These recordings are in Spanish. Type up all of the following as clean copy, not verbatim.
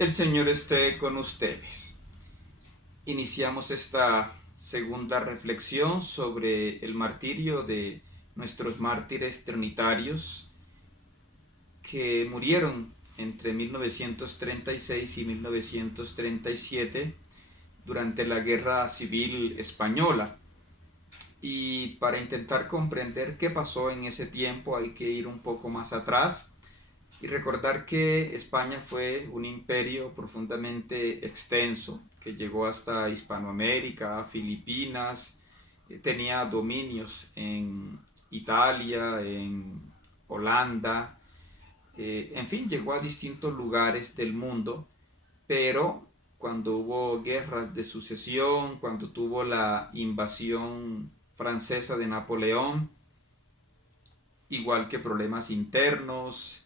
El Señor esté con ustedes. Iniciamos esta segunda reflexión sobre el martirio de nuestros mártires trinitarios que murieron entre 1936 y 1937 durante la Guerra Civil Española. Y para intentar comprender qué pasó en ese tiempo hay que ir un poco más atrás y recordar que España fue un imperio profundamente extenso que llegó hasta Hispanoamérica, Filipinas, tenía dominios en Italia, en Holanda, en fin, llegó a distintos lugares del mundo, pero cuando hubo guerras de sucesión, cuando tuvo la invasión francesa de Napoleón, igual que problemas internos,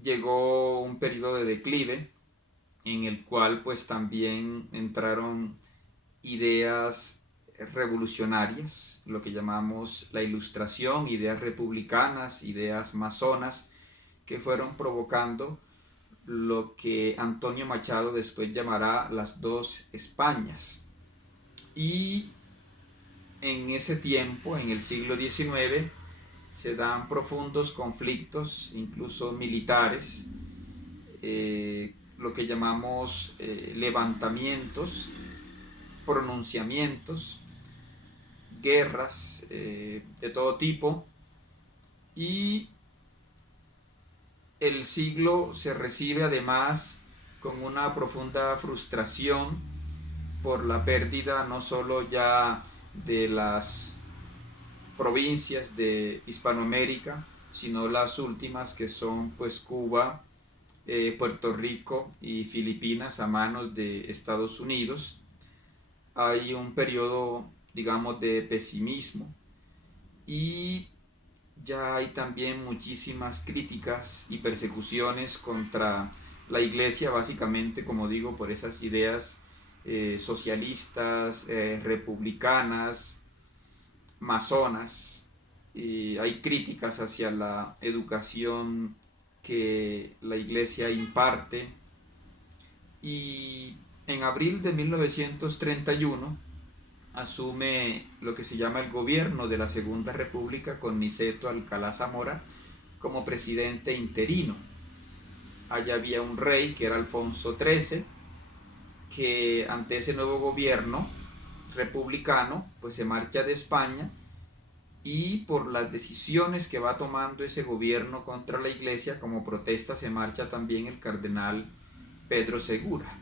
llegó un periodo de declive en el cual pues también entraron ideas revolucionarias, lo que llamamos la ilustración, ideas republicanas, ideas masonas, que fueron provocando lo que Antonio Machado después llamará las dos Españas. Y en ese tiempo, en el siglo XIX, se dan profundos conflictos, incluso militares, lo que llamamos levantamientos, pronunciamientos, guerras de todo tipo, y el siglo se recibe además con una profunda frustración por la pérdida no solo ya de las provincias de Hispanoamérica, sino las últimas que son pues Cuba, Puerto Rico y Filipinas a manos de Estados Unidos. Hay un periodo, digamos, de pesimismo y ya hay también muchísimas críticas y persecuciones contra la iglesia, básicamente, como digo, por esas ideas socialistas, republicanas, masonas. Y hay críticas hacia la educación que la iglesia imparte. Y en abril de 1931 asume lo que se llama el gobierno de la Segunda República con Niceto Alcalá Zamora como presidente interino. Allá había un rey que era Alfonso XIII, que ante ese nuevo gobierno republicano pues se marcha de España, y por las decisiones que va tomando ese gobierno contra la iglesia como protesta se marcha también el cardenal Pedro Segura.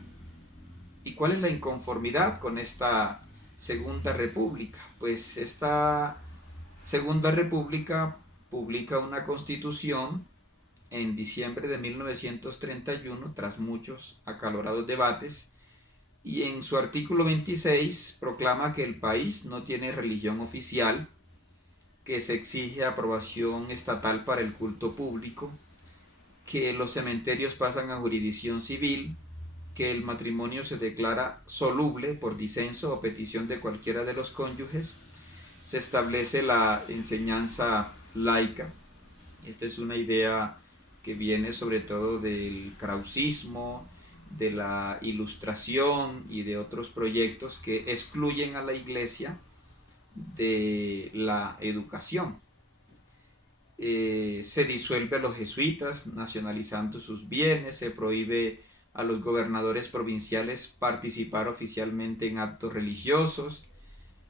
¿Y cuál es la inconformidad con esta Segunda República? Pues esta Segunda República publica una constitución en diciembre de 1931 tras muchos acalorados debates, y en su artículo 26 proclama que el país no tiene religión oficial, que se exige aprobación estatal para el culto público, que los cementerios pasan a jurisdicción civil, que el matrimonio se declara soluble por disenso o petición de cualquiera de los cónyuges, se establece la enseñanza laica. Esta es una idea que viene sobre todo del krausismo, de la ilustración y de otros proyectos que excluyen a la iglesia de la educación. Se disuelve a los jesuitas nacionalizando sus bienes, se prohíbe a los gobernadores provinciales participar oficialmente en actos religiosos,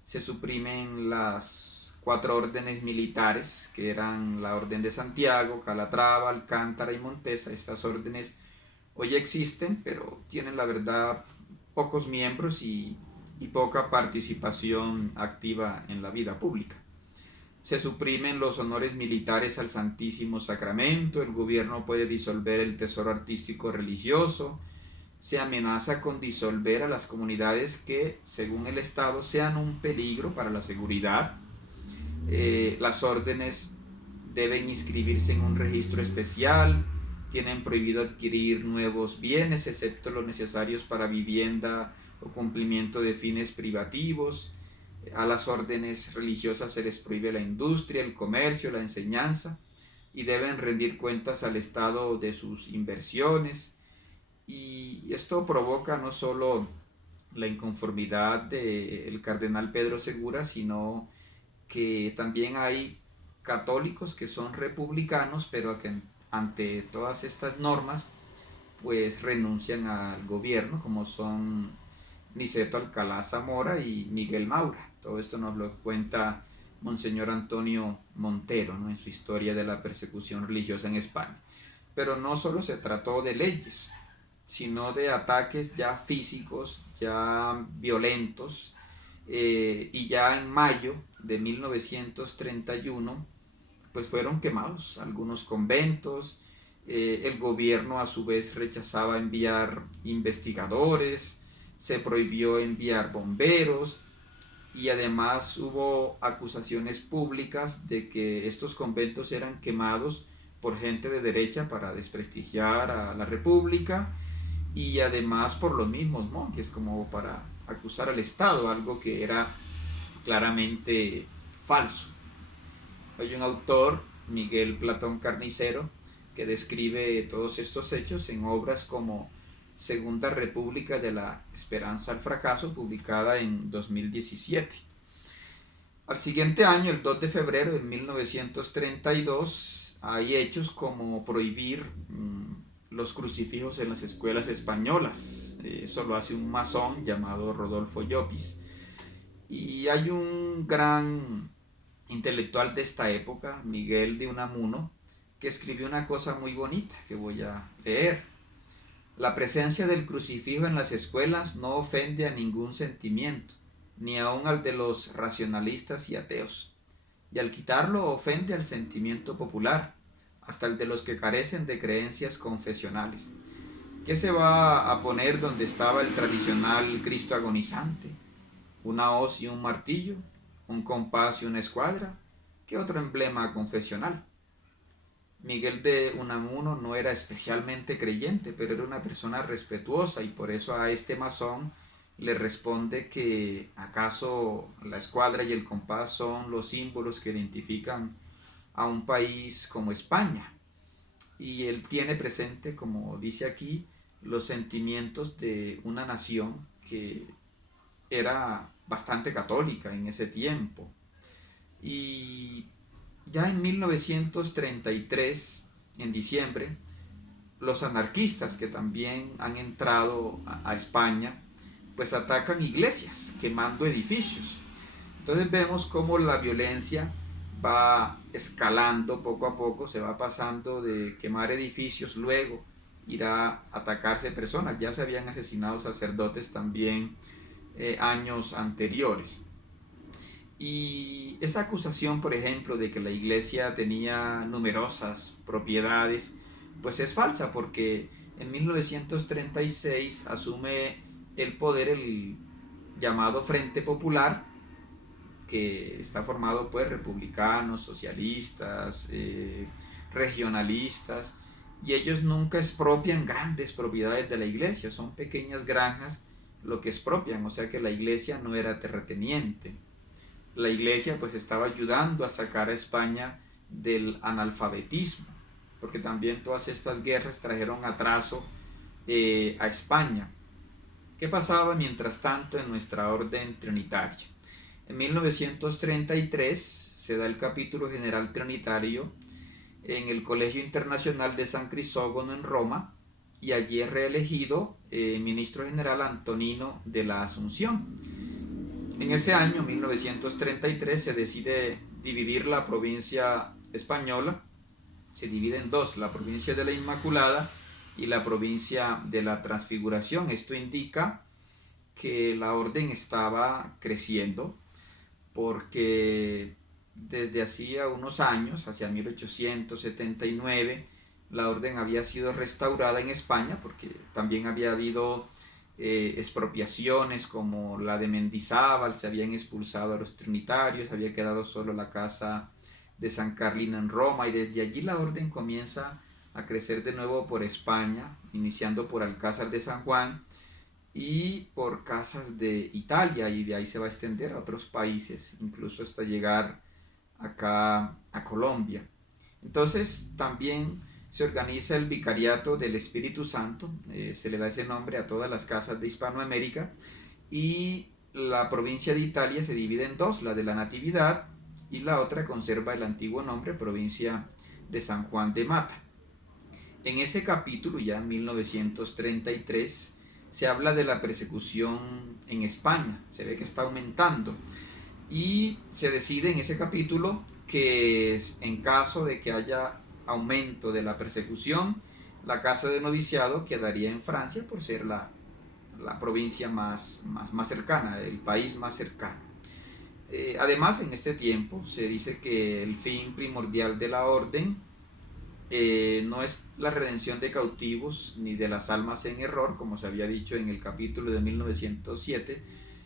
se suprimen las cuatro órdenes militares que eran la Orden de Santiago, Calatrava, Alcántara y Montesa. Estas órdenes hoy existen, pero tienen la verdad pocos miembros y poca participación activa en la vida pública. Se suprimen los honores militares al Santísimo Sacramento, el gobierno puede disolver el tesoro artístico religioso, se amenaza con disolver a las comunidades que, según el Estado, sean un peligro para la seguridad. Las órdenes deben inscribirse en un registro especial, tienen prohibido adquirir nuevos bienes, excepto los necesarios para vivienda o cumplimiento de fines privativos. A las órdenes religiosas se les prohíbe la industria, el comercio, la enseñanza, y deben rendir cuentas al Estado de sus inversiones. Y esto provoca no solo la inconformidad del cardenal Pedro Segura, sino que también hay católicos que son republicanos, pero que ante todas estas normas pues renuncian al gobierno, como son Niceto Alcalá Zamora y Miguel Maura. Todo esto nos lo cuenta Monseñor Antonio Montero, ¿no?, en su historia de la persecución religiosa en España. Pero no solo se trató de leyes, sino de ataques ya físicos, ya violentos, y ya en mayo de 1931 pues fueron quemados algunos conventos. El gobierno a su vez rechazaba enviar investigadores, se prohibió enviar bomberos, y además hubo acusaciones públicas de que estos conventos eran quemados por gente de derecha para desprestigiar a la República, y además por los mismos monjes, como para acusar al Estado, algo que era claramente falso. Hay un autor, Miguel Platón Carnicero, que describe todos estos hechos en obras como Segunda República de la Esperanza al Fracaso, publicada en 2017. Al siguiente año, el 2 de febrero de 1932, hay hechos como prohibir los crucifijos en las escuelas españolas. Eso lo hace un masón llamado Rodolfo Llopis. Y hay un gran intelectual de esta época, Miguel de Unamuno, que escribió una cosa muy bonita que voy a leer. La presencia del crucifijo en las escuelas no ofende a ningún sentimiento, ni aun al de los racionalistas y ateos, y al quitarlo ofende al sentimiento popular, hasta el de los que carecen de creencias confesionales. ¿Qué se va a poner donde estaba el tradicional Cristo agonizante? ¿Una hoz y un martillo? ¿Un compás y una escuadra? ¿Qué otro emblema confesional? Miguel de Unamuno no era especialmente creyente, pero era una persona respetuosa, y por eso a este masón le responde que acaso la escuadra y el compás son los símbolos que identifican a un país como España. Y él tiene presente, como dice aquí, los sentimientos de una nación que era bastante católica en ese tiempo. Y ya en 1933, en diciembre, los anarquistas, que también han entrado a España, pues atacan iglesias, quemando edificios. Entonces vemos cómo la violencia va escalando poco a poco, se va pasando de quemar edificios, luego irá a atacarse personas. Ya se habían asesinado sacerdotes también años anteriores. Y esa acusación, por ejemplo, de que la iglesia tenía numerosas propiedades, pues es falsa, porque en 1936 asume el poder el llamado Frente Popular, que está formado pues republicanos, socialistas, regionalistas, y ellos nunca expropian grandes propiedades de la iglesia, son pequeñas granjas lo que expropian, o sea que la iglesia no era terrateniente. La iglesia pues estaba ayudando a sacar a España del analfabetismo, porque también todas estas guerras trajeron atraso a España. ¿Qué pasaba mientras tanto en nuestra orden trinitaria? En 1933 se da el capítulo general trinitario en el Colegio Internacional de San Crisógono en Roma, y allí es reelegido ministro general Antonino de la Asunción. En ese año, 1933, se decide dividir la provincia española. Se divide en dos, la provincia de la Inmaculada y la provincia de la Transfiguración. Esto indica que la orden estaba creciendo, porque desde hacía unos años, hacia 1879, la orden había sido restaurada en España, porque también había habido expropiaciones como la de Mendizábal, se habían expulsado a los trinitarios, había quedado solo la casa de San Carlino en Roma, y desde allí la orden comienza a crecer de nuevo por España, iniciando por Alcázar de San Juan y por casas de Italia, y de ahí se va a extender a otros países, incluso hasta llegar acá a Colombia. Entonces también se organiza el Vicariato del Espíritu Santo, se le da ese nombre a todas las casas de Hispanoamérica, y la provincia de Italia se divide en dos, la de la Natividad y la otra conserva el antiguo nombre, provincia de San Juan de Mata. En ese capítulo, ya en 1933, se habla de la persecución en España, se ve que está aumentando, y se decide en ese capítulo que en caso de que haya aumento de la persecución, la casa de noviciado quedaría en Francia por ser la provincia más cercana, el país más cercano. Además, en este tiempo se dice que el fin primordial de la orden no es la redención de cautivos ni de las almas en error, como se había dicho en el capítulo de 1907,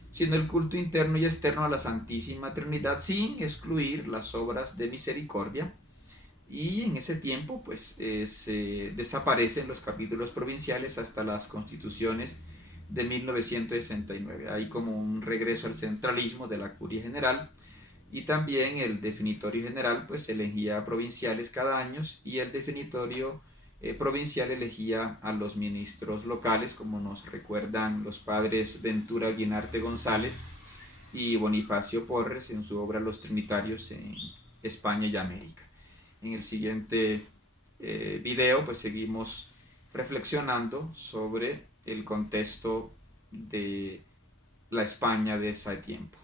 sino el culto interno y externo a la Santísima Trinidad, sin excluir las obras de misericordia. Y en ese tiempo pues se desaparecen los capítulos provinciales hasta las constituciones de 1969. Hay como un regreso al centralismo de la curia general, y también el definitorio general pues elegía provinciales cada año, y el definitorio provincial elegía a los ministros locales, como nos recuerdan los padres Ventura Guinarte González y Bonifacio Porres en su obra Los Trinitarios en España y América. En el siguiente video pues seguimos reflexionando sobre el contexto de la España de ese tiempo.